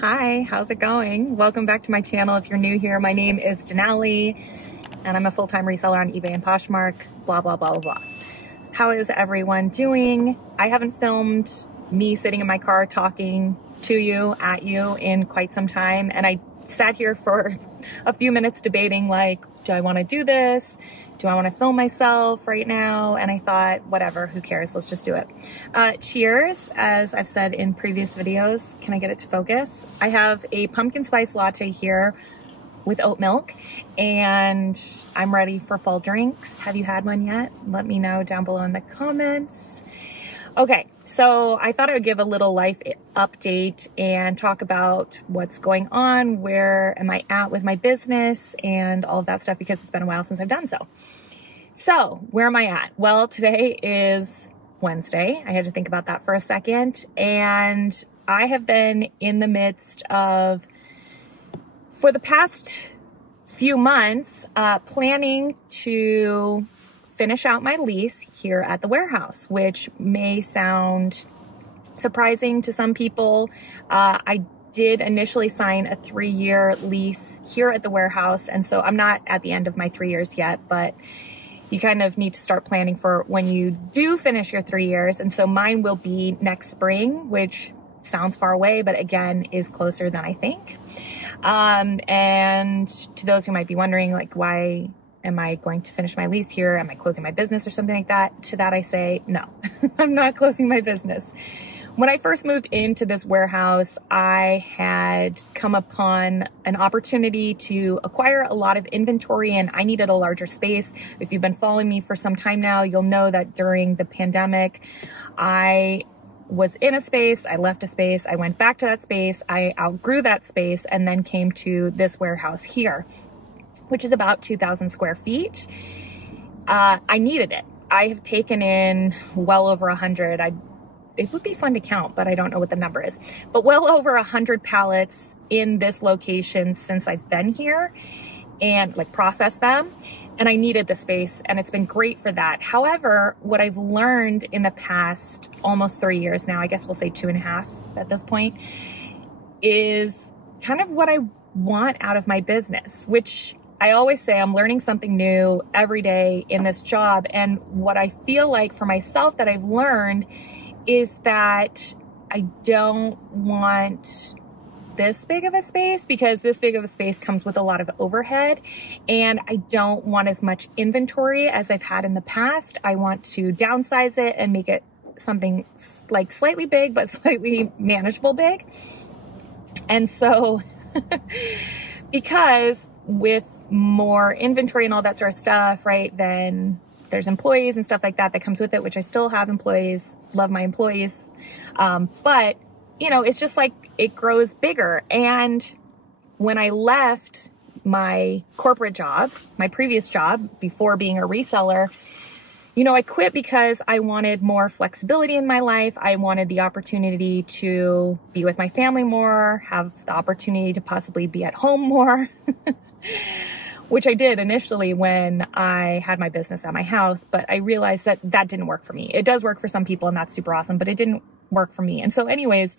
Hi, how's it going? Welcome back to my channel. If you're new here, my name is Denali and I'm a full-time reseller on eBay and Poshmark, blah, blah, blah, blah, blah. How is everyone doing? I haven't filmed me sitting in my car talking to you, at you in quite some time. And I sat here for a few minutes debating like, do I want to do this? Do I want to film myself right now? And I thought, whatever, who cares? Let's just do it. Cheers, as I've said in previous videos. Can I get it to focus? I have a pumpkin spice latte here with oat milk, and I'm ready for fall drinks. Have you had one yet? Let me know down below in the comments. Okay, so I thought I would give a little life update and talk about what's going on, where am I at with my business and all of that stuff, because it's been a while since I've done so. So where am I at? Well, today is Wednesday. I had to think about that for a second. And I have been in the midst of, for the past few months, planning to finish out my lease here at the warehouse, which may sound surprising to some people. I did initially sign a 3-year lease here at the warehouse, and so I'm not at the end of my 3 years yet, but you kind of need to start planning for when you do finish your 3 years. And so mine will be next spring, which sounds far away, but again, is closer than I think. And to those who might be wondering, like, why am I going to finish my lease here? Am I closing my business or something like that? To that I say, no, I'm not closing my business. When I first moved into this warehouse, I had come upon an opportunity to acquire a lot of inventory, and I needed a larger space. If you've been following me for some time now, you'll know that during the pandemic, I was in a space, I left a space, I went back to that space, I outgrew that space, and then came to this warehouse here, which is about 2,000 square feet. I needed it. I have taken in well over 100. It would be fun to count, but I don't know what the number is. But well over 100 pallets in this location since I've been here, and like processed them. And I needed the space, and it's been great for that. However, what I've learned in the past almost 3 years now, I guess we'll say 2.5 at this point, is kind of what I want out of my business, which I always say I'm learning something new every day in this job. And what I feel like for myself that I've learned is that I don't want this big of a space, because this big of a space comes with a lot of overhead, and I don't want as much inventory as I've had in the past. I want to downsize it and make it something like slightly big, but slightly manageable big. And so because with more inventory and all that sort of stuff, right, then there's employees and stuff like that that comes with it, which I still have employees, love my employees. But, you know, it's just like it grows bigger. And when I left my corporate job, my previous job before being a reseller, you know, I quit because I wanted more flexibility in my life. I wanted the opportunity to be with my family more, have the opportunity to possibly be at home more, which I did initially when I had my business at my house, but I realized that that didn't work for me. It does work for some people, and that's super awesome, but it didn't work for me. And so anyways,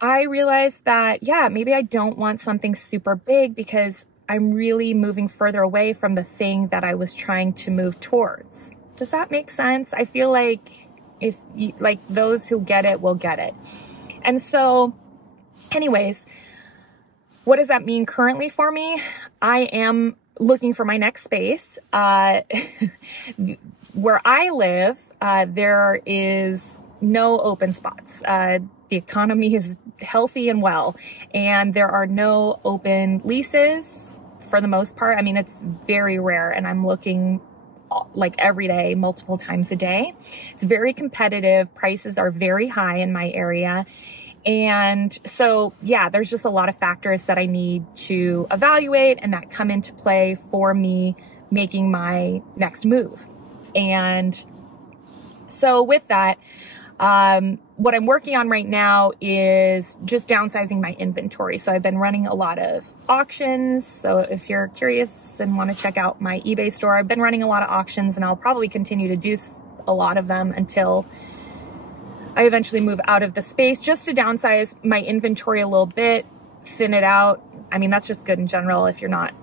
I realized that, yeah, maybe I don't want something super big, because I'm really moving further away from the thing that I was trying to move towards. Does that make sense? I feel like if you, like, those who get it will get it. And so anyways, what does that mean currently for me? I am looking for my next space. Where I live, there is no open spots. The economy is healthy and well, and there are no open leases for the most part. I mean, it's very rare, and I'm looking like every day, multiple times a day. It's very competitive. Prices are very high in my area. And so, yeah, there's just a lot of factors that I need to evaluate and that come into play for me making my next move. And so with that, what I'm working on right now is just downsizing my inventory. So I've been running a lot of auctions. So if you're curious and want to check out my eBay store, I've been running a lot of auctions, and I'll probably continue to do a lot of them until I eventually move out of the space just to downsize my inventory a little bit, thin it out. I mean, that's just good in general if you're not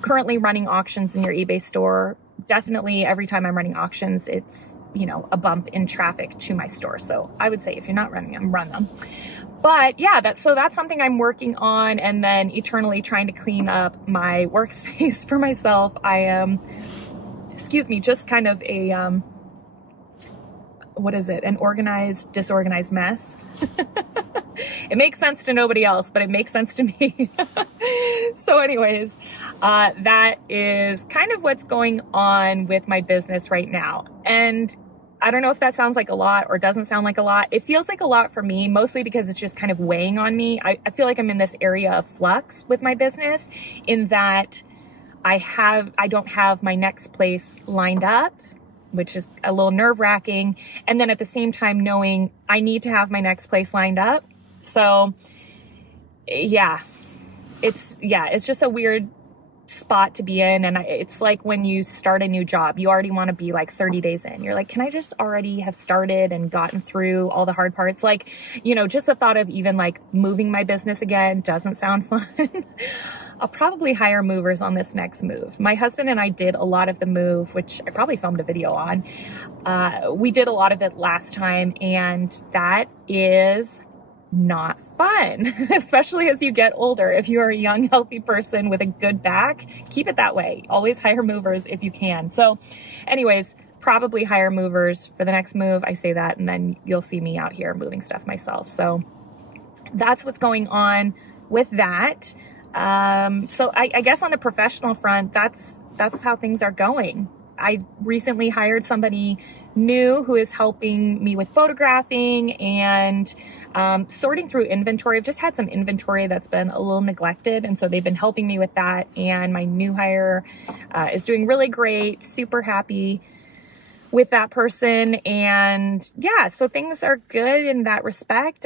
currently running auctions in your eBay store. Definitely every time I'm running auctions, it's, you know, a bump in traffic to my store. So I would say if you're not running them, run them. But yeah, that's something I'm working on, and then eternally trying to clean up my workspace for myself. I am, excuse me, just kind of a, what is it? An organized, disorganized mess. It makes sense to nobody else, but it makes sense to me. So anyways, that is kind of what's going on with my business right now. And I don't know if that sounds like a lot or doesn't sound like a lot. It feels like a lot for me, mostly because it's just kind of weighing on me. I feel like I'm in this area of flux with my business, in that I don't have my next place lined up, which is a little nerve-wracking. And then at the same time knowing I need to have my next place lined up. So yeah, it's just a weird spot to be in. And it's like when you start a new job, you already want to be like 30 days in. You're like, can I just already have started and gotten through all the hard parts? Like, you know, just the thought of even like moving my business again doesn't sound fun. I'll probably hire movers on this next move. My husband and I did a lot of the move, which I probably filmed a video on. We did a lot of it last time, and that is not fun, especially as you get older. If you are a young, healthy person with a good back, keep it that way. Always hire movers if you can. So anyways, probably hire movers for the next move. I say that, and then you'll see me out here moving stuff myself. So that's what's going on with that. So I guess on the professional front, that's how things are going. I recently hired somebody new who is helping me with photographing and sorting through inventory. I've just had some inventory that's been a little neglected, and so they've been helping me with that. And my new hire is doing really great, super happy with that person. And yeah, so things are good in that respect.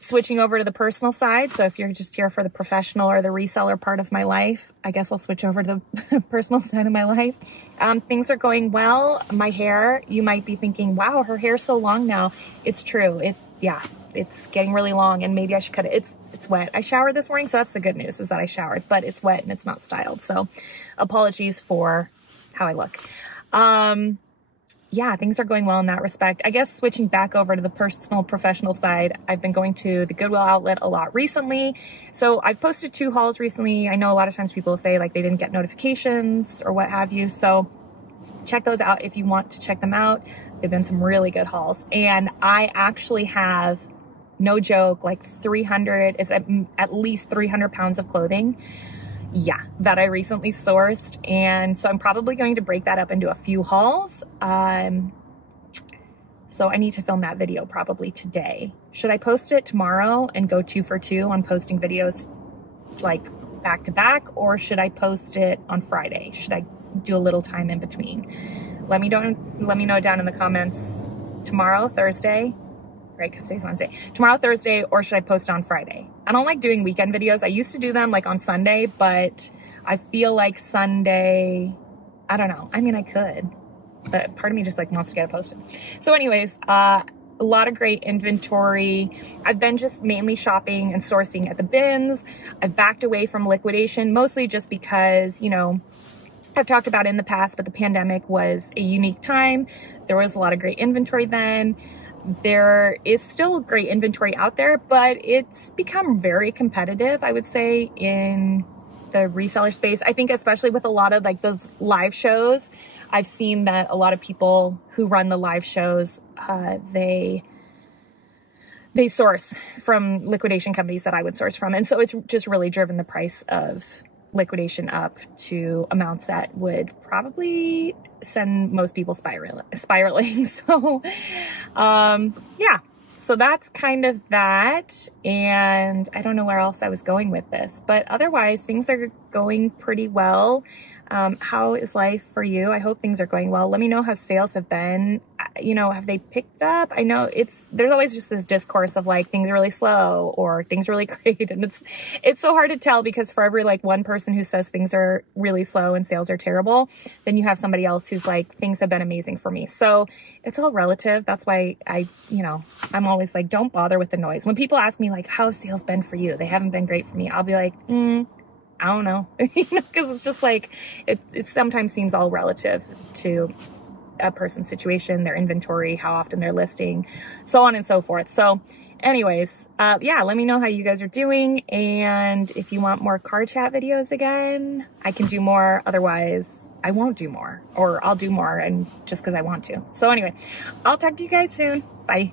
Switching over to the personal side. So if you're just here for the professional or the reseller part of my life, I guess I'll switch over to the personal side of my life. Things are going well. My hair, you might be thinking, wow, her hair's so long now. It's true. It's getting really long, and maybe I should cut it. It's wet. I showered this morning, so that's the good news, is that I showered, but it's wet and it's not styled. So apologies for how I look. Yeah, things are going well in that respect. I guess switching back over to the personal professional side, I've been going to the Goodwill outlet a lot recently. So I've posted 2 hauls recently. I know a lot of times people say like they didn't get notifications or what have you. So check those out if you want to check them out. They've been some really good hauls. And I actually have, no joke, like at least 300 pounds of clothing. Yeah, that I recently sourced. And so I'm probably going to break that up into a few hauls. So I need to film that video probably today. Should I post it tomorrow and go 2 for 2 on posting videos like back to back, or should I post it on Friday? Should I do a little time in between? Let me know down in the comments. Tomorrow, Thursday, right? Because today's Wednesday. Tomorrow, Thursday, or should I post on Friday? I don't like doing weekend videos. I used to do them like on Sunday, but I feel like Sunday, I don't know. I mean, I could, but part of me just like wants to get it posted. So anyways, a lot of great inventory. I've been just mainly shopping and sourcing at the bins. I've backed away from liquidation, mostly just because, you know, I've talked about it in the past, but the pandemic was a unique time. There was a lot of great inventory then. There is still great inventory out there, but it's become very competitive, I would say, in the reseller space. I think especially with a lot of like the live shows, I've seen that a lot of people who run the live shows, they source from liquidation companies that I would source from. And so it's just really driven the price of liquidation up to amounts that would probably send most people spiraling. So, yeah, so that's kind of that. And I don't know where else I was going with this, but otherwise things are going pretty well. How is life for you? I hope things are going well. Let me know how sales have been. you know, have they picked up? I know there's always just this discourse of like things are really slow or things are really great. And it's so hard to tell, because for every like one person who says things are really slow and sales are terrible, then you have somebody else who's like, things have been amazing for me. So it's all relative. That's why I'm always like, don't bother with the noise. When people ask me like, how's sales been for you? They haven't been great for me. I'll be like, I don't know, because it's just like, it sometimes seems all relative to a person's situation, their inventory, how often they're listing, so on and so forth. So anyways, yeah, let me know how you guys are doing. And if you want more car chat videos again, I can do more. Otherwise, I won't do more, or I'll do more and just because I want to. So anyway, I'll talk to you guys soon. Bye.